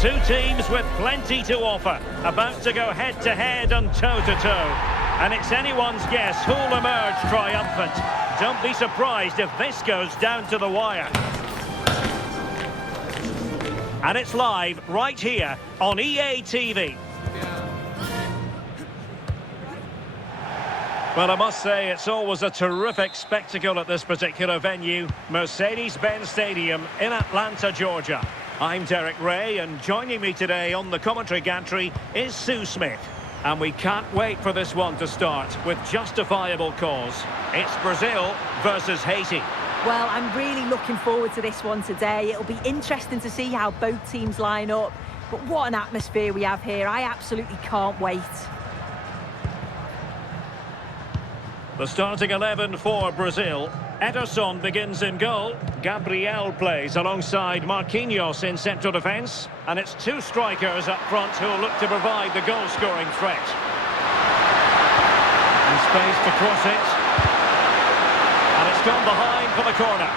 Two teams with plenty to offer, about to go head-to-head and toe-to-toe. And it's anyone's guess who'll emerge triumphant. Don't be surprised if this goes down to the wire. And it's live right here on EA TV. Well, I must say, it's always a terrific spectacle at this particular venue, Mercedes-Benz Stadium in Atlanta, Georgia. I'm Derek Ray, and joining me today on the commentary gantry is Sue Smith. And we can't wait for this one to start with justifiable cause. It's Brazil versus Haiti. Well, I'm really looking forward to this one today. It'll be interesting to see how both teams line up. But what an atmosphere we have here. I absolutely can't wait. The starting 11 for Brazil. Ederson begins in goal. Gabriel plays alongside Marquinhos in central defence. And it's two strikers up front who will look to provide the goal-scoring threat. And space to cross it. And it's gone behind for the corner.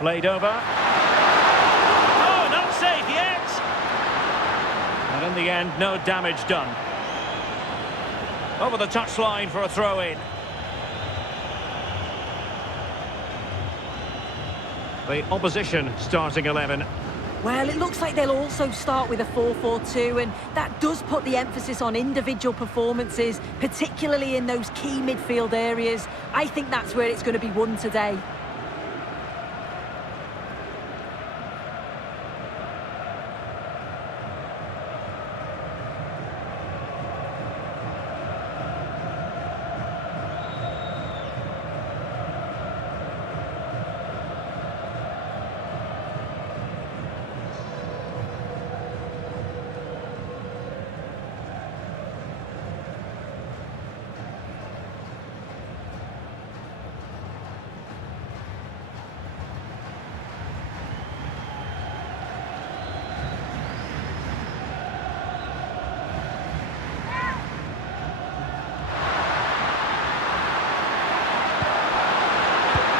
Played over. Oh, not safe yet! And in the end, no damage done. Over the touchline for a throw-in. The opposition starting 11. Well, it looks like they'll also start with a 4-4-2, and that does put the emphasis on individual performances, particularly in those key midfield areas. I think that's where it's going to be won today.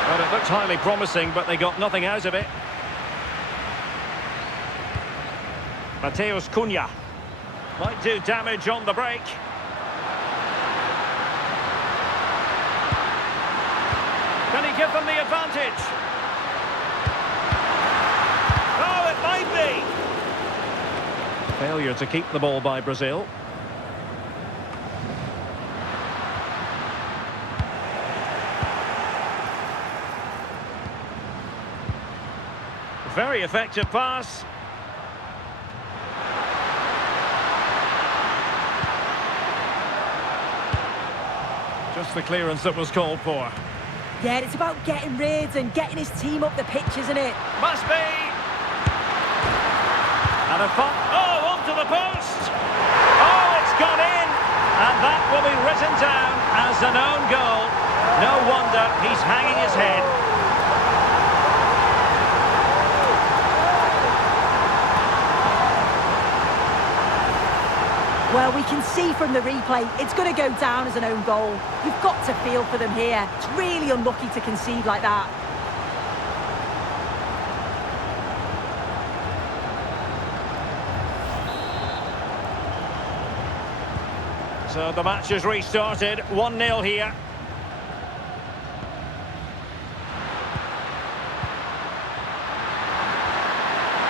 Well, it looked highly promising, but they got nothing out of it. Mateus Cunha might do damage on the break. Can he give them the advantage? Oh, it might be! Failure to keep the ball by Brazil. Very effective pass. Just the clearance that was called for. Yeah, it's about getting rid and getting his team up the pitch, isn't it? Must be! And a fun... Oh, onto the post! Oh, it's gone in! And that will be written down as an own goal. No wonder he's hanging his head. Well, we can see from the replay, it's going to go down as an own goal. You've got to feel for them here. It's really unlucky to concede like that. So the match has restarted, 1-0 here.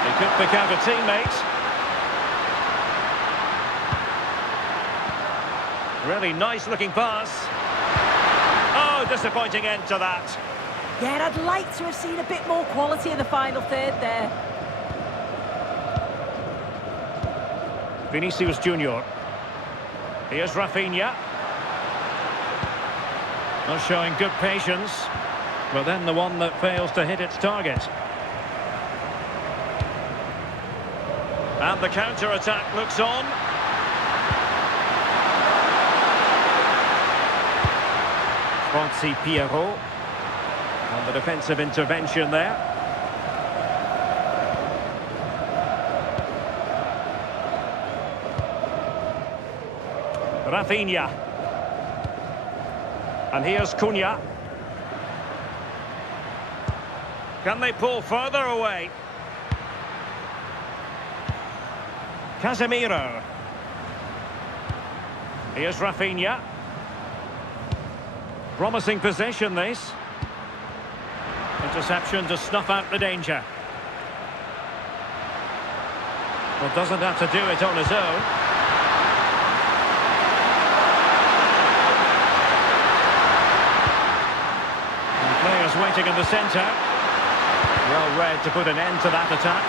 He could pick out a teammate. Really nice looking pass. Oh, disappointing end to that. Yeah, I'd like to have seen a bit more quality in the final third there. Vinicius Junior. Here's Rafinha. Not showing good patience, but then the one that fails to hit its target. And the counter-attack looks on. Francis Pierrot. And the defensive intervention there. Rafinha. And here's Cunha. Can they pull further away? Casemiro. Here's Rafinha. Promising possession, this. Interception to snuff out the danger. Well, doesn't have to do it on his own. And players waiting in the centre. Well read to put an end to that attack.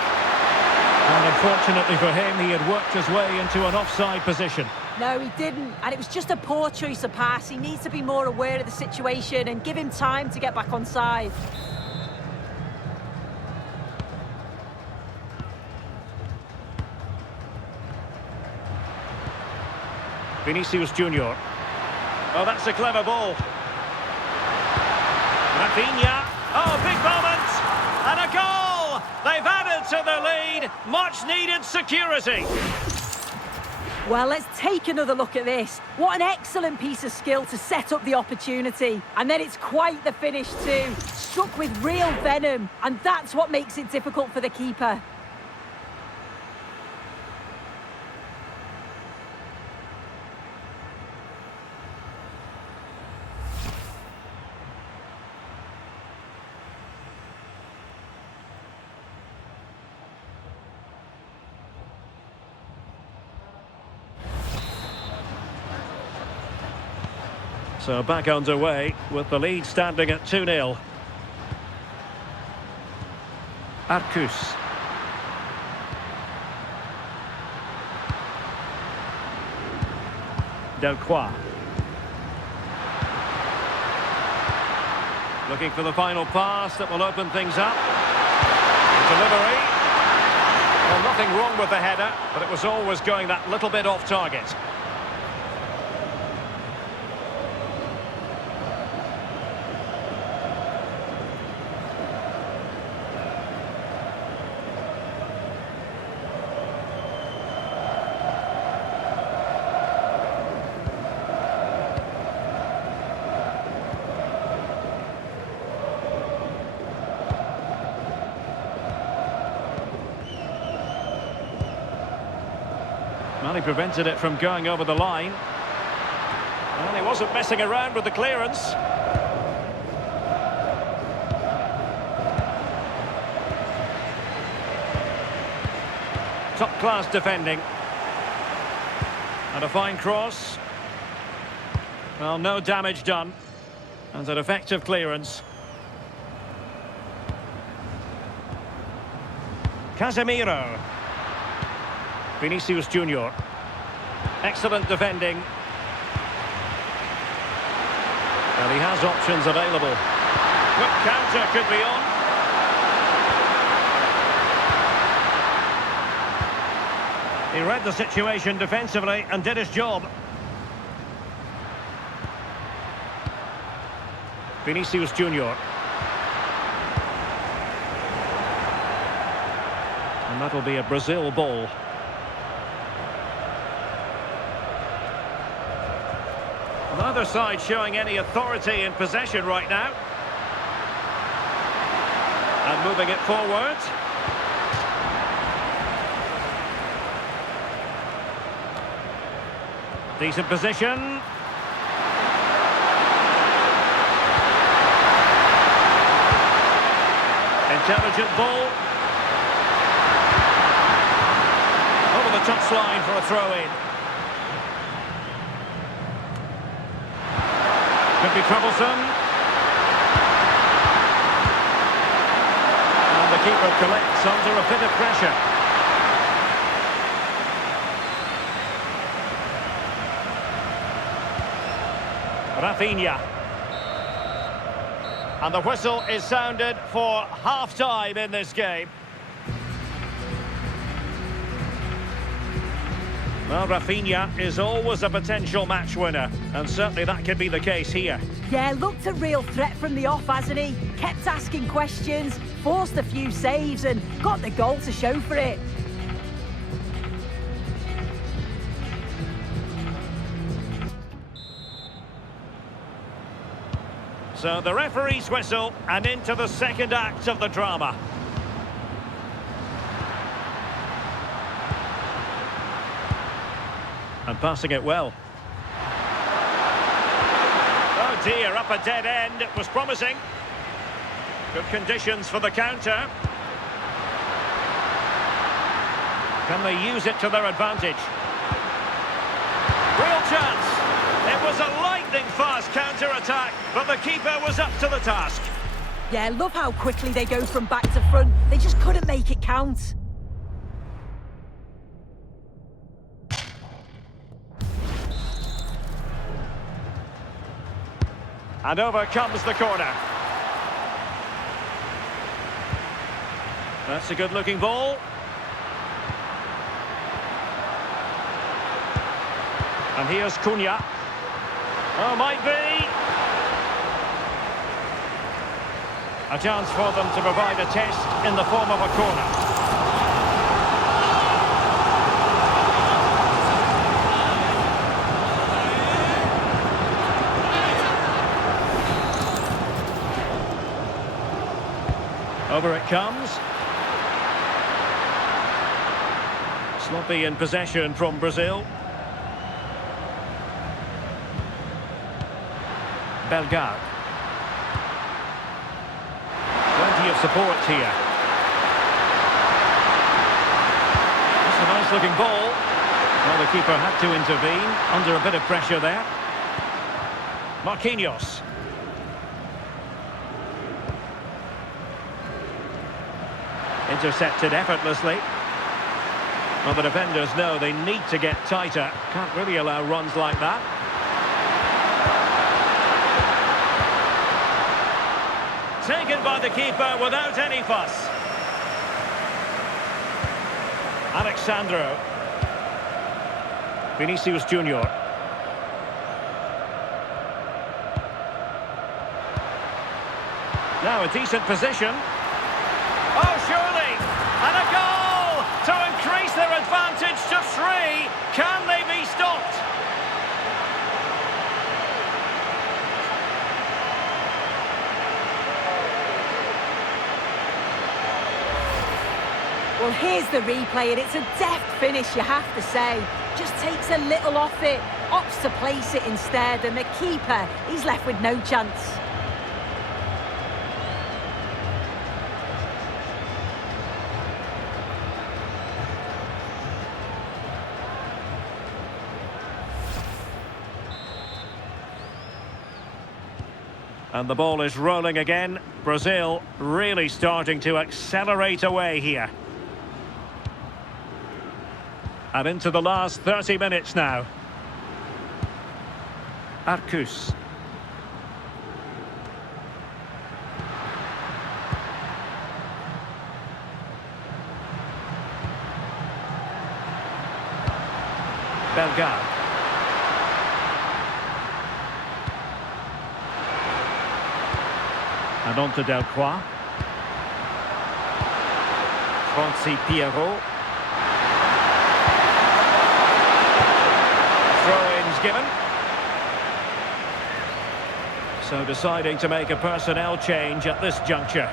And unfortunately for him, he had worked his way into an offside position. No, he didn't. And it was just a poor choice of pass. He needs to be more aware of the situation and give him time to get back on side. Vinicius Junior. Oh, that's a clever ball. Rafinha. Oh, big moment. And a goal! They've added to the lead. Much needed security. Well, let's take another look at this. What an excellent piece of skill to set up the opportunity. And then it's quite the finish too. Struck with real venom. And that's what makes it difficult for the keeper. So back underway with the lead standing at 2-0. Arcus. Delcroix. Looking for the final pass that will open things up. Delivery. Well, nothing wrong with the header, but it was always going that little bit off target. Well, he prevented it from going over the line. Well, he wasn't messing around with the clearance. Top-class defending. And a fine cross. Well, no damage done. And an effective clearance. Casemiro. Vinicius Junior. Excellent defending. And he has options available. Quick counter could be on. He read the situation defensively and did his job. Vinicius Junior. And that'll be a Brazil ball. Neither side showing any authority in possession right now. And moving it forward. Decent position. Intelligent ball. Over the touchline for a throw-in. Could be troublesome. And the keeper collects under a bit of pressure. Rafinha. And the whistle is sounded for half-time in this game. Well, Rafinha is always a potential match winner, and certainly that could be the case here. Yeah, looked a real threat from the off, hasn't he? Kept asking questions, forced a few saves, and got the goal to show for it. So the referee's whistle and into the second act of the drama. And passing it well. Oh dear, up a dead end. It was promising. Good conditions for the counter. Can they use it to their advantage? Real chance. It was a lightning-fast counter-attack, but the keeper was up to the task. Yeah, love how quickly they go from back to front. They just couldn't make it count. And over comes the corner. That's a good-looking ball. And here's Cunha. Oh, might be. A chance for them to provide a test in the form of a corner. Over it comes. Sloppy in possession from Brazil. Bellegarde. Plenty of support here. It's a nice looking ball. Well, the keeper had to intervene under a bit of pressure there. Marquinhos. Intercepted effortlessly. Well, the defenders know they need to get tighter. Can't really allow runs like that. Taken by the keeper without any fuss. Alexandro. Vinicius Junior. Now a decent position. Oh, surely! And a goal to increase their advantage to 3. Can they be stopped? Well, here's the replay, and it's a deft finish, you have to say. Just takes a little off it, opts to place it instead, and the keeper, he's left with no chance. And the ball is rolling again. Brazil really starting to accelerate away here. And into the last 30 minutes now. Arcus. Bellegarde. And on to Delcroix. Francis Pierrot. Throw-ins given. So deciding to make a personnel change at this juncture.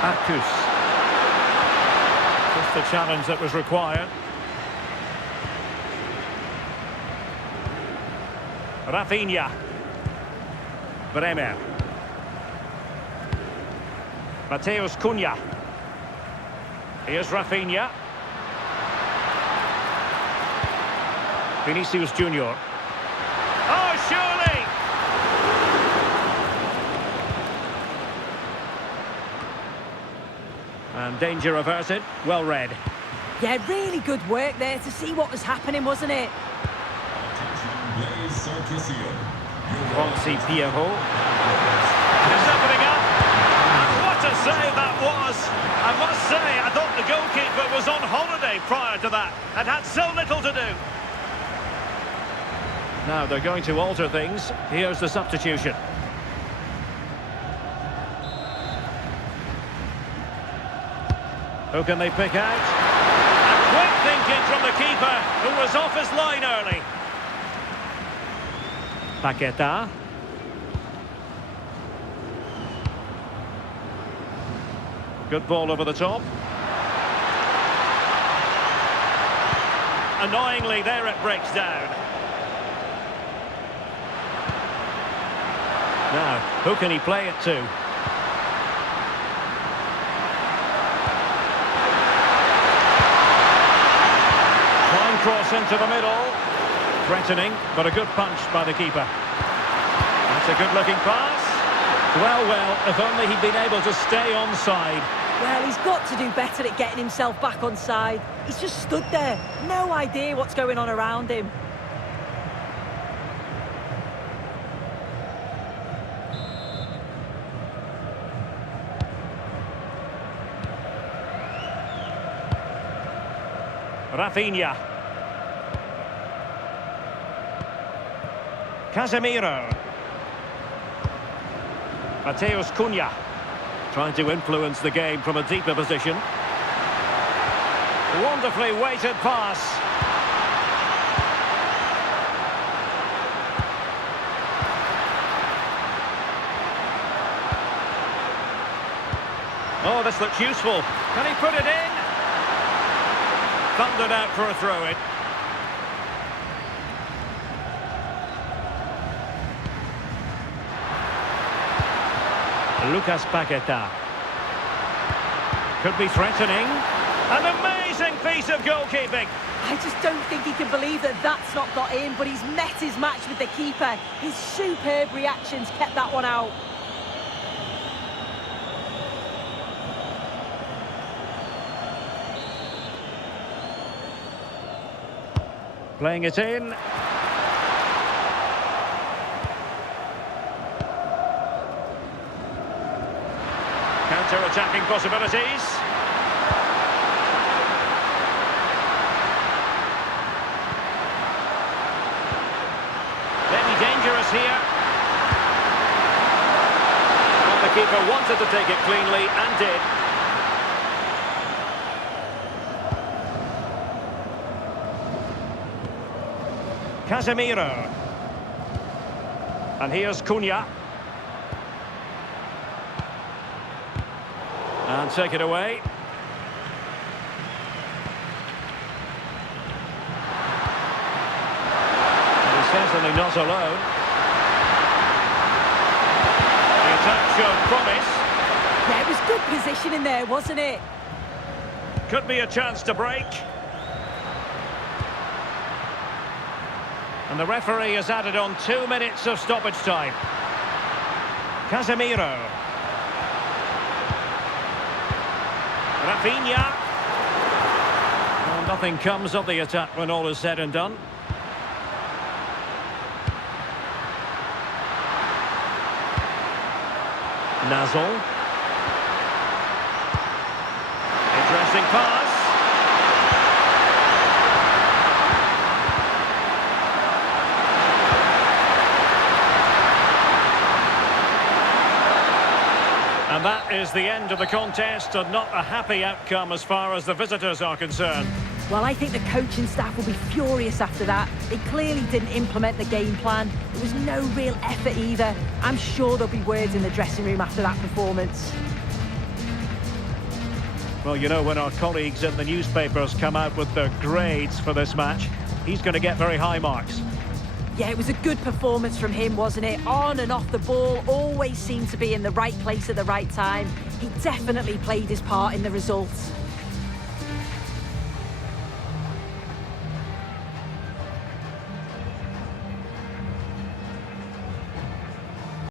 Arcus. Just the challenge that was required. Rafinha. Bremer. Mateus Cunha. Here's Rafinha. Vinicius Junior. Oh, surely! And danger averted. Well read. Yeah, really good work there to see what was happening, wasn't it? Francis Pierrot. It's opening up. And what a save that was! I must say, I thought the goalkeeper was on holiday prior to that and had so little to do. Now they're going to alter things. Here's the substitution. Who can they pick out? And quick thinking from the keeper, who was off his line early. Paqueta. Good ball over the top. Annoyingly, there it breaks down. Now, who can he play it to? Fine cross into the middle. Threatening, but a good punch by the keeper. That's a good-looking pass. Well, if only he'd been able to stay onside. Well, he's got to do better at getting himself back on side. He's just stood there. No idea what's going on around him. Rafinha. Casemiro. Mateus Cunha. Trying to influence the game from a deeper position. Wonderfully weighted pass. Oh, this looks useful. Can he put it in? Thundered out for a throw-in. Lucas Paqueta. Could be threatening. An amazing piece of goalkeeping. I just don't think he can believe that that's not got in, but he's met his match with the keeper. His superb reactions kept that one out. Playing it in. Counter-attacking possibilities. Maybe dangerous here. Well, the keeper wanted to take it cleanly and did. Casemiro. And here's Cunha. And take it away. And he's certainly not alone. The attack showed promise. Yeah, it was good positioning there, wasn't it? Could be a chance to break. And the referee has added on 2 minutes of stoppage time. Casemiro. Rafinha. Well, nothing comes of the attack when all is said and done. Nazol. Interesting pass. And that is the end of the contest, and not a happy outcome as far as the visitors are concerned. Well, I think the coaching staff will be furious after that. They clearly didn't implement the game plan. There was no real effort either. I'm sure there'll be words in the dressing room after that performance. Well, you know, when our colleagues in the newspapers come out with their grades for this match, he's going to get very high marks. Yeah, it was a good performance from him, wasn't it? On and off the ball, always seemed to be in the right place at the right time. He definitely played his part in the results.